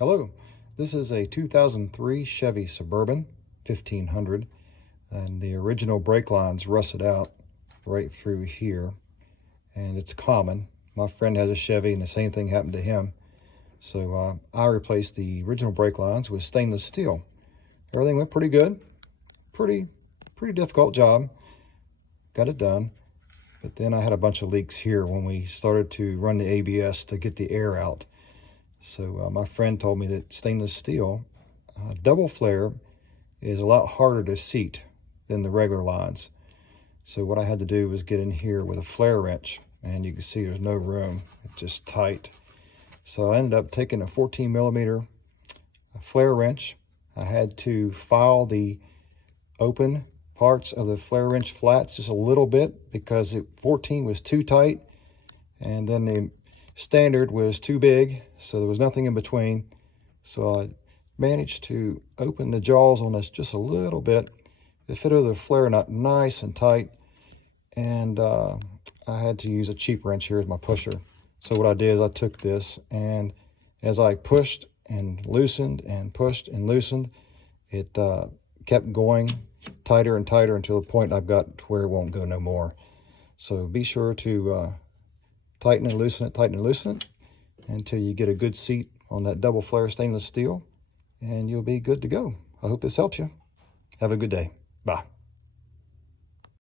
Hello, this is a 2003 Chevy Suburban 1500, and the original brake line's rusted out right through here, and it's common. My friend has a Chevy and the same thing happened to him, so I replaced the original brake lines with stainless steel. Everything went pretty good. Pretty difficult job. Got it done, but then I had a bunch of leaks here when we started to run the ABS to get the air out. So my friend told me that stainless steel double flare is a lot harder to seat than the regular lines. So what I had to do was get in here with a flare wrench, and you can see there's no room. It's just tight. So I ended up taking a 14 millimeter flare wrench. I had to file the open parts of the flare wrench flats just a little bit because 14 was too tight, and then the standard was too big, so there was nothing in between. So I managed to open the jaws on this just a little bit. It fitted the flare nut nice and tight, and I had to use a cheap wrench here as my pusher. So what I did is I took this, and as I pushed and loosened and pushed and loosened, it kept going tighter and tighter until the point I've got to where it won't go no more. So be sure to tighten and loosen it until you get a good seat on that double flare stainless steel, and you'll be good to go. I hope this helps you. Have a good day. Bye.